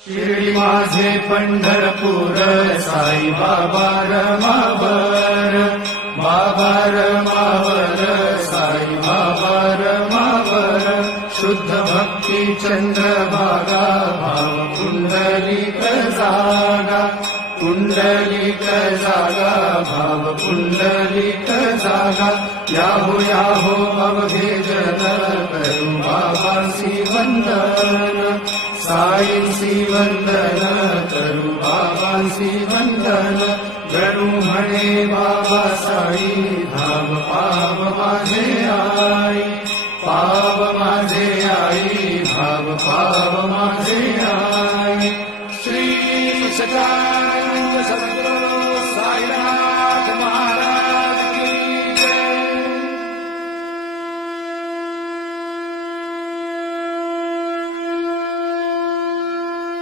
शिर्डी माझे पंढरपूर साई बाबा रमावर, बाबा रमावर साई बाबा रमावर, शुद्ध भक्ती चंद्रभागा भाव पुंडलिक जागा, पुंडलिक जागा भाव पुंडलिक जागा, याहो याहो अवघे जन करू बाबांसी वंदन, साईंसी वंदन करू बाबांसी वंदन, गणू म्हणे बाबा साई धाम पाव माझे आई, पाव माझे आई भाव पाव माझे आई. श्री सच्चिदानंद सद्गुरू